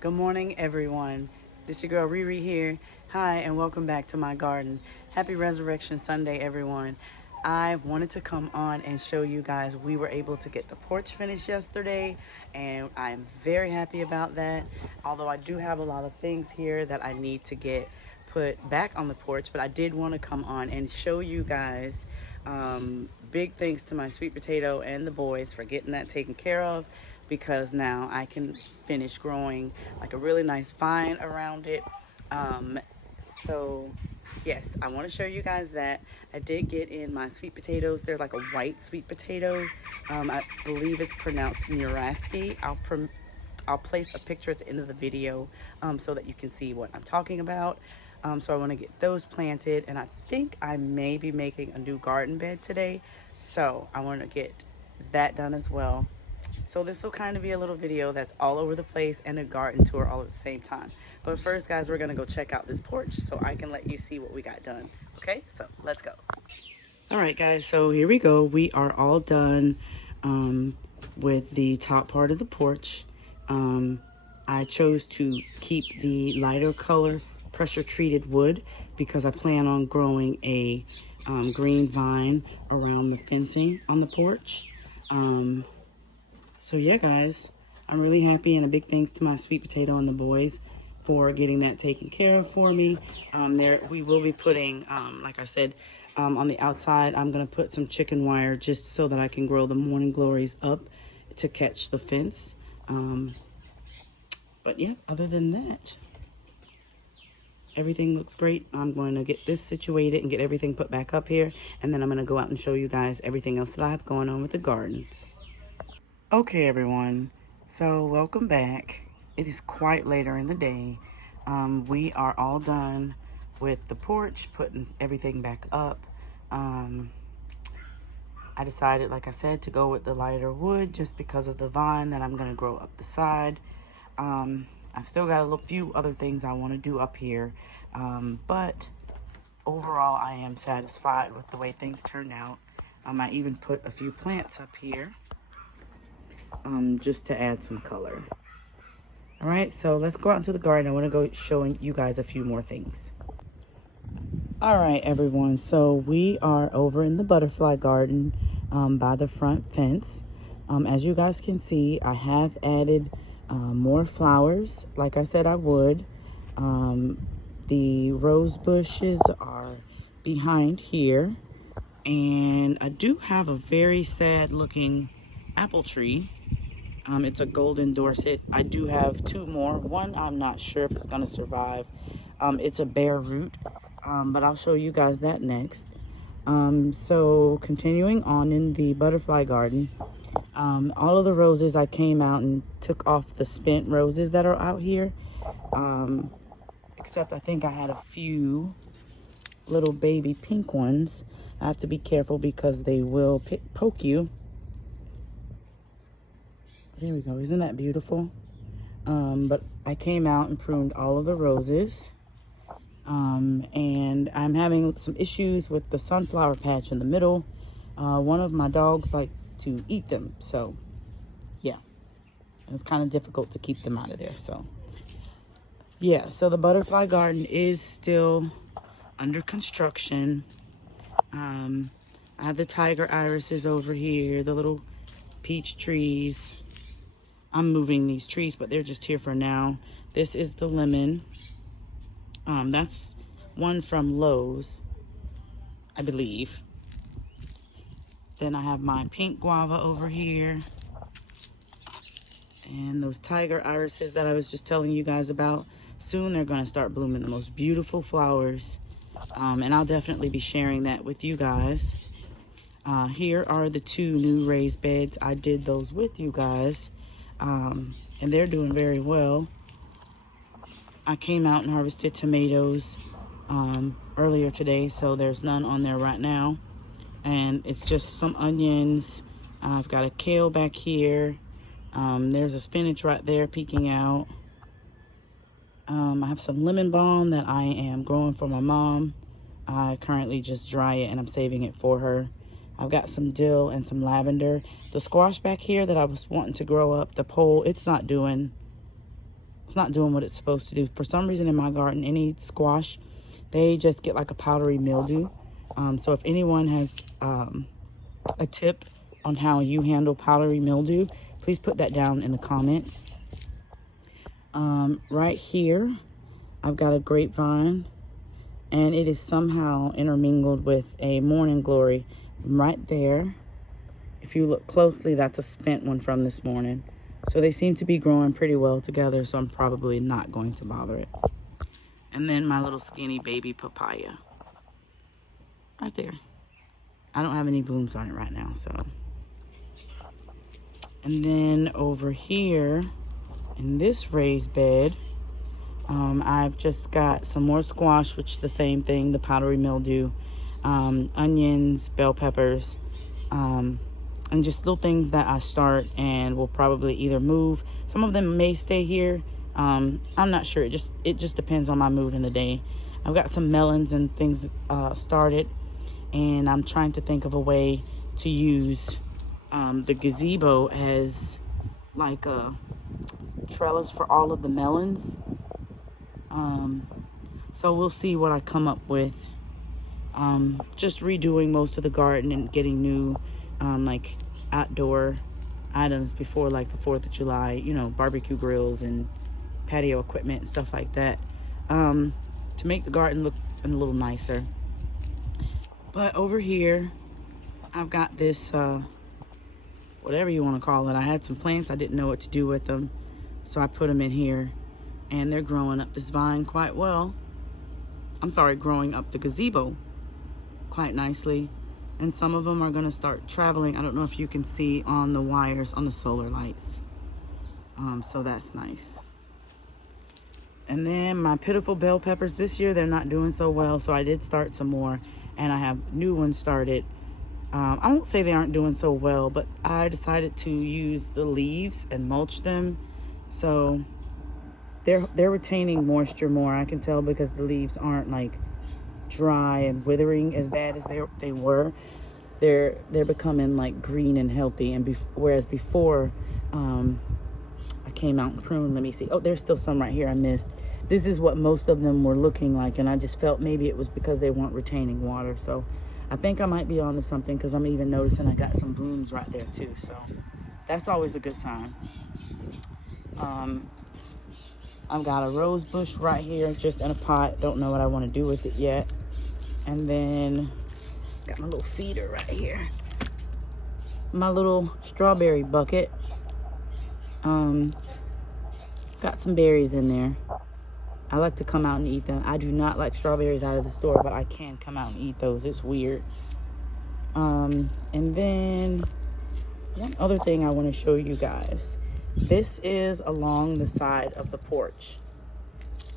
Good morning, everyone. It's your girl Riri here. Hi, and welcome back to my garden. Happy Resurrection Sunday, everyone. I wanted to come on and show you guys we were able to get the porch finished yesterday, and I'm very happy about that. Although I do have a lot of things here that I need to get put back on the porch, but I did want to come on and show you guys. Big thanks to my sweet potato and the boys for getting that taken care of, because now I can finish growing like a really nice vine around it. Um, so yes, I want to show you guys that I did get in my sweet potatoes. They're like a white sweet potato. I believe it's pronounced Muraski. I'll place a picture at the end of the video so that you can see what I'm talking about. So I want to get those planted, and I think I may be making a new garden bed today. So I want to get that done as well. So this will kind of be a little video that's all over the place and a garden tour all at the same time. But first, guys, we're gonna go check out this porch so I can let you see what we got done. Okay, so let's go. All right, guys, so here we go. We are all done with the top part of the porch. I chose to keep the lighter color pressure treated wood because I plan on growing a green vine around the fencing on the porch. So yeah, guys, I'm really happy, and a big thanks to my sweet potato and the boys for getting that taken care of for me. There we will be putting, like I said, on the outside, I'm gonna put some chicken wire just so that I can grow the morning glories up to catch the fence. But yeah, other than that, everything looks great. I'm going to get this situated and get everything put back up here, and then I'm gonna go out and show you guys everything else that I have going on with the garden. Okay, everyone, so welcome back. It is quite later in the day. We are all done with the porch, putting everything back up. I decided, like I said, to go with the lighter wood just because of the vine that I'm going to grow up the side. I've still got a few other things I want to do up here, but overall I am satisfied with the way things turned out. I even put a few plants up here. Just to add some color. All right, so let's go out into the garden. I want to go showing you guys a few more things. All right, everyone, so we are over in the butterfly garden by the front fence. As you guys can see, I have added more flowers like I said I would. The rose bushes are behind here, and I do have a very sad looking apple tree. It's a golden Dorset. I do have two more. One, I'm not sure if it's going to survive. It's a bare root, but I'll show you guys that next. So continuing on in the butterfly garden, all of the roses I came out and took off the spent roses that are out here. Except I think I had a few little baby pink ones. I have to be careful because they will poke you. There we go. Isn't that beautiful? But I came out and pruned all of the roses. And I'm having some issues with the sunflower patch in the middle. One of my dogs likes to eat them. So, yeah. It's kind of difficult to keep them out of there. So, yeah. So the butterfly garden is still under construction. I have the tiger irises over here. The little peach trees. I'm moving these trees, but they're just here for now. This is the lemon. That's one from Lowe's, I believe. Then I have my pink guava over here. And those tiger irises that I was just telling you guys about. Soon they're going to start blooming the most beautiful flowers. And I'll definitely be sharing that with you guys. Here are the two new raised beds. I did those with you guys. And they're doing very well. I came out and harvested tomatoes earlier today, so there's none on there right now. And it's just some onions. I've got a kale back here. There's a spinach right there peeking out. I have some lemon balm that I am growing for my mom. I currently just dry it and I'm saving it for her. I've got some dill and some lavender. The squash back here that I was wanting to grow up, the pole, it's not doing it's not doing what it's supposed to do. For some reason in my garden, any squash, they just get like a powdery mildew. So if anyone has a tip on how you handle powdery mildew, please put that down in the comments. Right here, I've got a grapevine, and it is somehow intermingled with a morning glory right there. If you look closely, that's a spent one from this morning. So they seem to be growing pretty well together, so I'm probably not going to bother it. And then my little skinny baby papaya. Right there. I don't have any blooms on it right now, so. And then over here, in this raised bed, I've just got some more squash, which is the same thing, the powdery mildew, onions, bell peppers, and just little things that I start and will probably either move. Some of them may stay here. I'm not sure. It just depends on my mood in the day. I've got some melons and things started, and I'm trying to think of a way to use the gazebo as like a trellis for all of the melons. So we'll see what I come up with. Just redoing most of the garden and getting new like outdoor items before like the 4th of July, you know, barbecue grills and patio equipment and stuff like that, to make the garden look a little nicer. But over here, I've got this, whatever you want to call it. I had some plants, I didn't know what to do with them, so I put them in here, and they're growing up this vine quite well. I'm sorry, growing up the gazebo quite nicely. And some of them are going to start traveling. I don't know if you can see on the wires on the solar lights. So that's nice. And then my pitiful bell peppers this year, they're not doing so well. So I did start some more, and I have new ones started. I won't say they aren't doing so well, but I decided to use the leaves and mulch them. So they're retaining moisture more. I can tell because the leaves aren't like dry and withering as bad as they were. They're becoming like green and healthy, and whereas before I came out and pruned. Let me see. Oh, there's still some right here I missed. This is what most of them were looking like, and I just felt maybe it was because they weren't retaining water. So I think I might be onto something, because I'm even noticing I got some blooms right there too, so that's always a good sign. I've got a rose bush right here just in a pot. Don't know what I want to do with it yet. And then got my little feeder right here, my little strawberry bucket. Got some berries in there. I like to come out and eat them. I do not like strawberries out of the store, but I can come out and eat those. It's weird. And then one other thing I want to show you guys. This is along the side of the porch.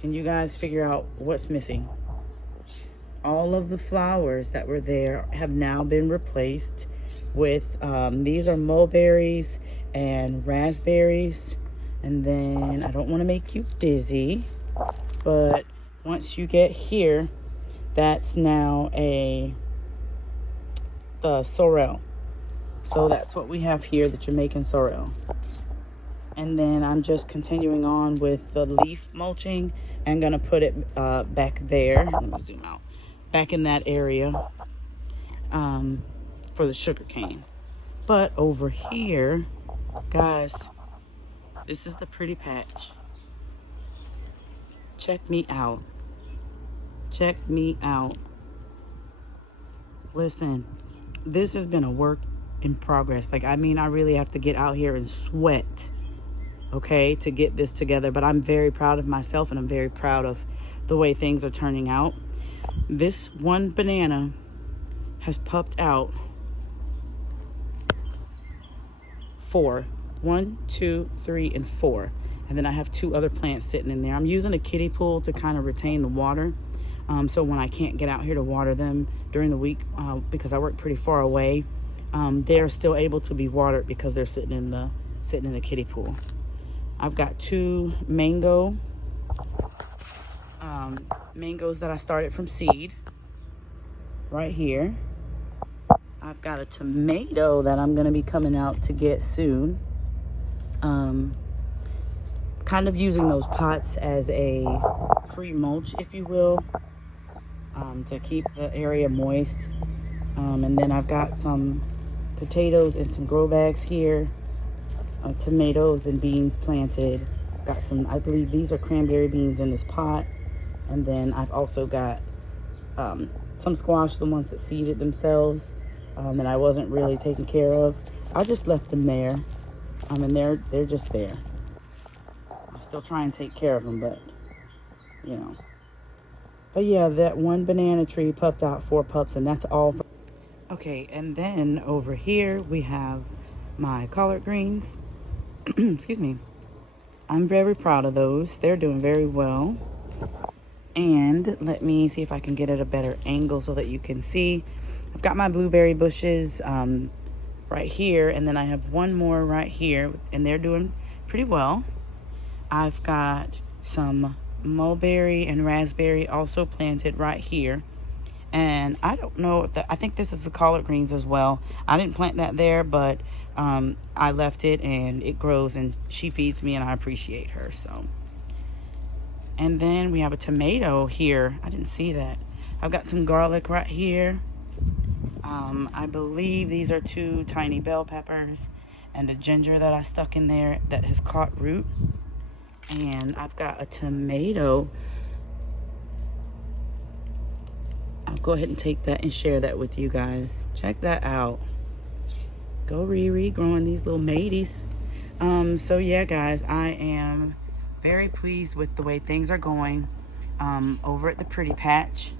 Can you guys figure out what's missing? All of the flowers that were there have now been replaced with, these are mulberries and raspberries. And then, I don't want to make you dizzy, but once you get here, that's now the sorrel. So that's what we have here, the Jamaican sorrel. And then I'm just continuing on with the leaf mulching and gonna put it back there. Let me zoom out. Back in that area for the sugar cane. But over here, guys, this is the pretty patch. Check me out. Check me out. Listen, this has been a work in progress. Like, I mean, I really have to get out here and sweat, okay, to get this together. But I'm very proud of myself, and I'm very proud of the way things are turning out. This one banana has pupped out 4. 1, 2, 3, and 4. And then I have 2 other plants sitting in there. I'm using a kiddie pool to kind of retain the water. So when I can't get out here to water them during the week, because I work pretty far away, they're still able to be watered because they're sitting in the kiddie pool. I've got 2 mangoes that I started from seed right here. I've got a tomato that I'm going to be coming out to get soon. kind of using those pots as a free mulch, if you will, to keep the area moist. And then I've got some potatoes in some grow bags here, tomatoes and beans planted. I've got some, I believe these are cranberry beans in this pot. And then I've also got some squash, the ones that seeded themselves, that I wasn't really taking care of. I just left them there, and they're just there. I still try and take care of them, but you know. But yeah, that one banana tree pupped out 4 pups, and that's all. Okay, and then over here we have my collard greens. Excuse me. I'm very proud of those. They're doing very well. And let me see if I can get at a better angle so that you can see. I've got my blueberry bushes right here, and then I have one more right here, and they're doing pretty well. I've got some mulberry and raspberry also planted right here. And I don't know if I think this is the collard greens as well. I didn't plant that there, but I left it and it grows, and she feeds me and I appreciate her. So, and then we have a tomato here. I didn't see that. I've got some garlic right here. I believe these are 2 tiny bell peppers and a ginger that I stuck in there that has caught root. And I've got a tomato. I'll go ahead and take that and share that with you guys. Check that out. Go Riri, growing these little mateys. So yeah, guys, I am very pleased with the way things are going over at the Pretty Patch.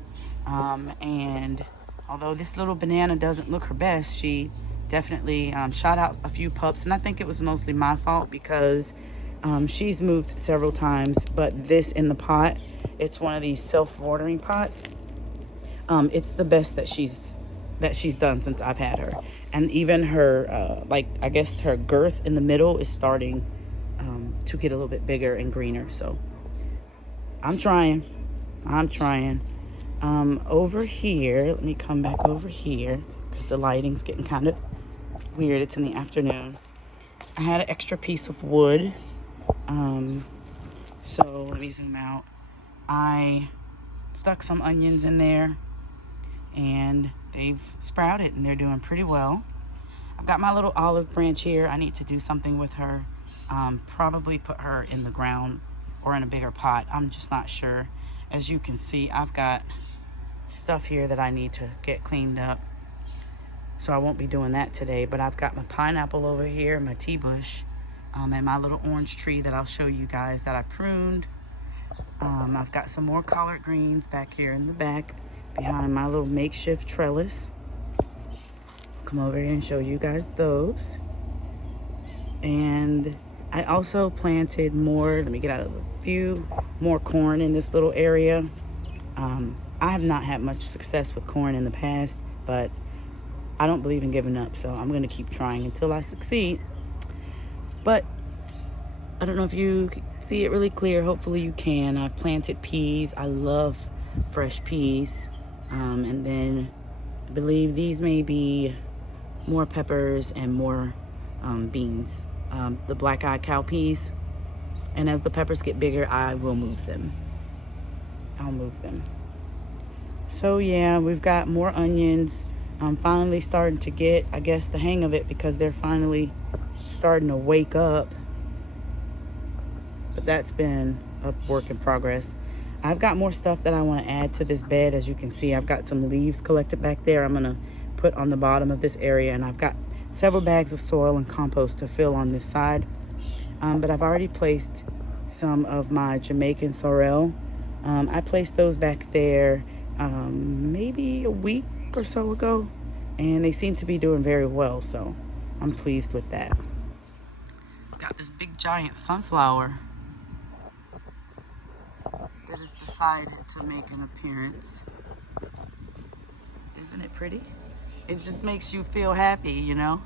And although this little banana doesn't look her best, she definitely shot out a few pups. And I think it was mostly my fault because she's moved several times. But this in the pot, it's one of these self-watering pots. It's the best that she's done since I've had her. And even her, like, I guess her girth in the middle is starting to get a little bit bigger and greener. So I'm trying. Over here, let me come back over here because the lighting's getting kind of weird. It's in the afternoon. I had an extra piece of wood. So let me zoom out. I stuck some onions in there, and they've sprouted and they're doing pretty well. I've got my little olive branch here. I need to do something with her. Probably put her in the ground or in a bigger pot. I'm just not sure. As you can see, I've got stuff here that I need to get cleaned up. So I won't be doing that today, but I've got my pineapple over here, my tea bush, and my little orange tree that I'll show you guys that I pruned. I've got some more collard greens back here in the back behind my little makeshift trellis. Come over here and show you guys those. And I also planted more, let me get out of a few more corn in this little area. I have not had much success with corn in the past, but I don't believe in giving up, so I'm going to keep trying until I succeed. But I don't know if you see it really clear. Hopefully you can. I've planted peas. I love fresh peas. And then I believe these may be more peppers and more beans, the black-eyed cowpeas. And as the peppers get bigger, I will move them. I'll move them. So yeah, we've got more onions. I'm finally starting to get, I guess, the hang of it because they're finally starting to wake up. But that's been a work in progress. I've got more stuff that I want to add to this bed. As you can see, I've got some leaves collected back there I'm going to put on the bottom of this area. And I've got several bags of soil and compost to fill on this side. But I've already placed some of my Jamaican sorrel. I placed those back there maybe a week or so ago, and they seem to be doing very well, so I'm pleased with that. Got this big giant sunflower that has decided to make an appearance. Isn't it pretty? It just makes you feel happy, you know.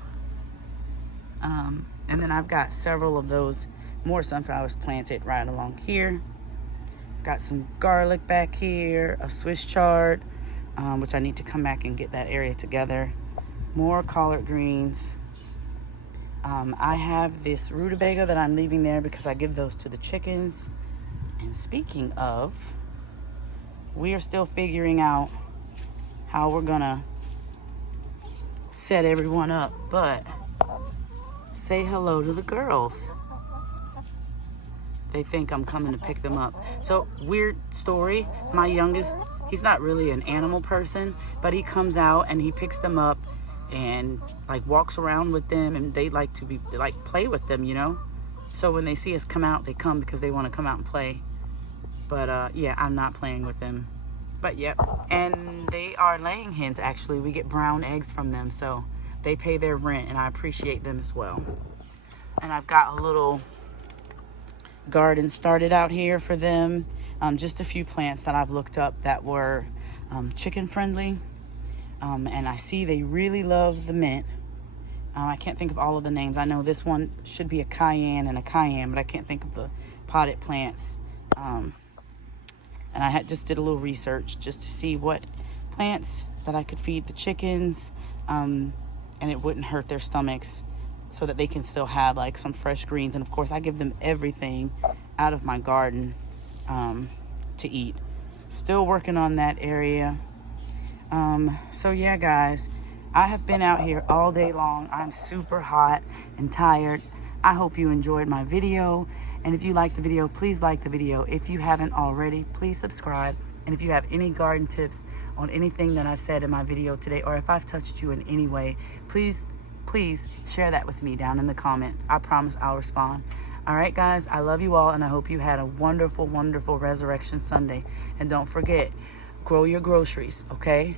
And then I've got several of those more sunflowers planted right along here. Got some garlic back here, a Swiss chard, which I need to come back and get that area together. More collard greens. I have this rutabaga that I'm leaving there because I give those to the chickens. And speaking of, we are still figuring out how we're gonna set everyone up, but say hello to the girls. They think I'm coming to pick them up. So, weird story, my youngest, he's not really an animal person, but he comes out and he picks them up and like walks around with them, and they like to play with them, you know? So when they see us come out, they come because they want to come out and play. But yeah, I'm not playing with them. But yep, and they are laying hens actually. We get brown eggs from them, so they pay their rent, and I appreciate them as well. And I've got a little garden started out here for them. Just a few plants that I've looked up that were chicken friendly. And I see they really love the mint. I can't think of all of the names. I know this one should be a cayenne and a cayenne, but I can't think of the potted plants. And I just did a little research just to see what plants that I could feed the chickens, and it wouldn't hurt their stomachs, so that they can still have like some fresh greens. And of course, I give them everything out of my garden to eat. Still working on that area. So yeah, guys, I have been out here all day long. I'm super hot and tired. I hope you enjoyed my video. And if you liked the video, please like the video. If you haven't already, please subscribe. And if you have any garden tips on anything that I've said in my video today, or if I've touched you in any way, please share that with me down in the comments. I promise I'll respond. All right, guys, I love you all, and I hope you had a wonderful, wonderful Resurrection Sunday. And don't forget, grow your groceries, okay?